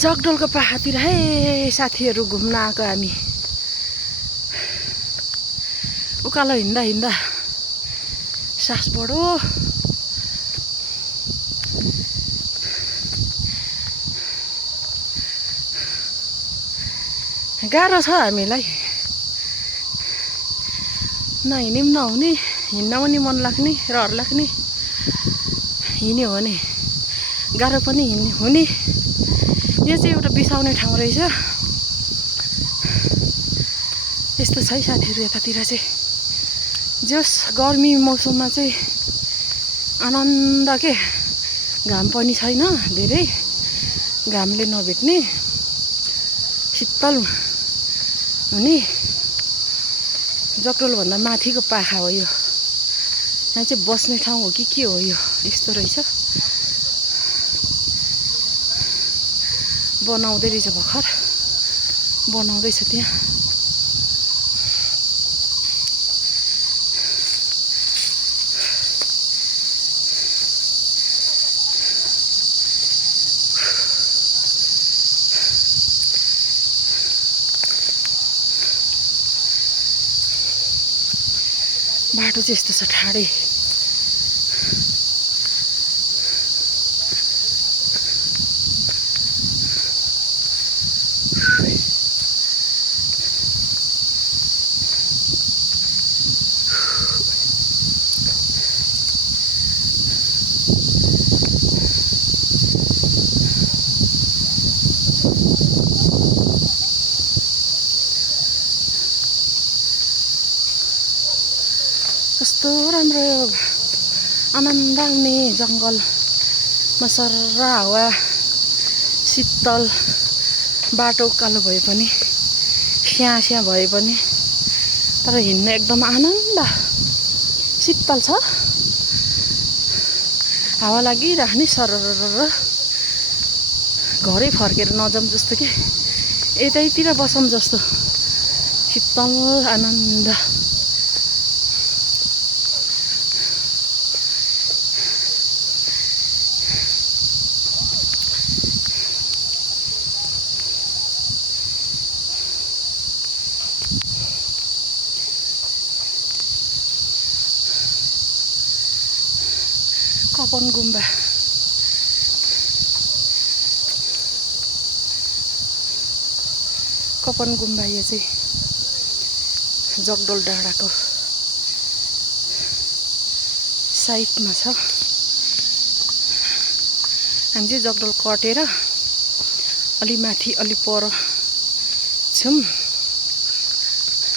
जगडोलको पाखातिर है साथीहरू घुम्न आएको हामी। उकालो हिँड्दा हिँड्दा सास बढो। गाह्रो छ हामीलाई, नहिँड्ने पनि नहुने, हिँड्न पनि मन लाग्ने, रहर लाग्ने। हिँड्यो भने गाह्रो पनि हुने। यो चाहिँ एउटा बिसाउने ठाउँ रहेछ। यस्तो छ है साथीहरू यतातिर चाहिँ। जस गर्मी मौसममा चाहिँ आनन्द के, घाम पनि छैन धेरै, घामले नभेट्ने, शीतल हुने। जगडोलभन्दा माथिको पाखा हो यो। यहाँ चाहिँ बस्ने ठाउँ हो कि के हो यो, यस्तो रहेछ। बनाउँदै रहेछ भर्खर, बनाउँदैछ त्यहाँ। बाटो चाहिँ यस्तो छ ठाडै। कस्तो राम्रो आनन्द आउने जङ्गलमा सर्र हावा, शीतल, बाटो उकालो भए पनि, स्याहाँ भए पनि, तर हिँड्न एकदम आनन्द, शीतल छ। हावा लागिराख्ने सरर। घरै फर्केर नजाऊँ जस्तो कि, यतैतिर बसौँ जस्तो, शीतल आनन्द। कपन गुम्बा, कपन गुम्बा यो चाहिँ जगडोल डाँडाको साइडमा छ। हामी चाहिँ जगडोल कटेर अलि माथि अलि पर छौँ।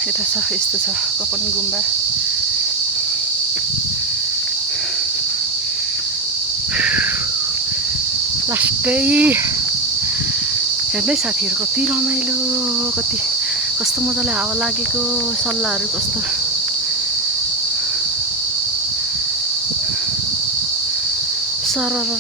यता छ, यस्तो छ कपन गुम्बा। लास्टै हेर्दै साथीहरू कति रमाइलो, कति कस्तो मजाले हावा लागेको, सल्लाहहरू कस्तो। सरर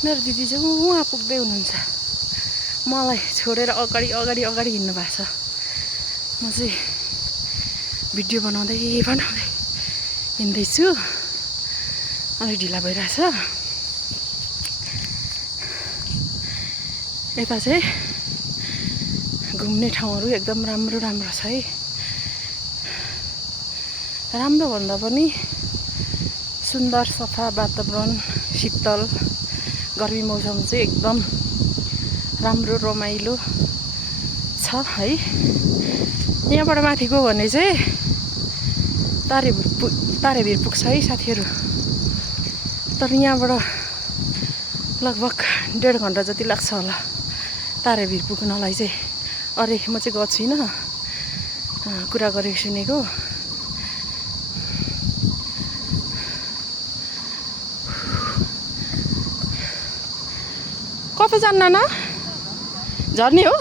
मेरो दिदी चाहिँ उहाँ पुग्दै हुनुहुन्छ। मलाई छोडेर अगाडि हिँड्नु भएको छ। म चाहिँ भिडियो बनाउँदै हिँड्दैछु। अलि ढिला भइरहेछ। यता चाहिँ घुम्ने ठाउँहरू एकदम राम्रो छ है। राम्रो भन्दा पनि सुन्दर सफा वातावरण, शीतल, गर्मी मौसम चाहिँ एकदम राम्रो रमाइलो छ है। यहाँबाट माथि गयो भने चाहिँ तारेभिर पुग्छ है साथीहरू। तर यहाँबाट लगभग 1.5 घन्टा जति लाग्छ होला तारेभिर पुग्नलाई चाहिँ। अरे म चाहिँ गएको छुइनँ, कुरा गरेको सुनेको। तपाईँ जान्न न झर्ने हो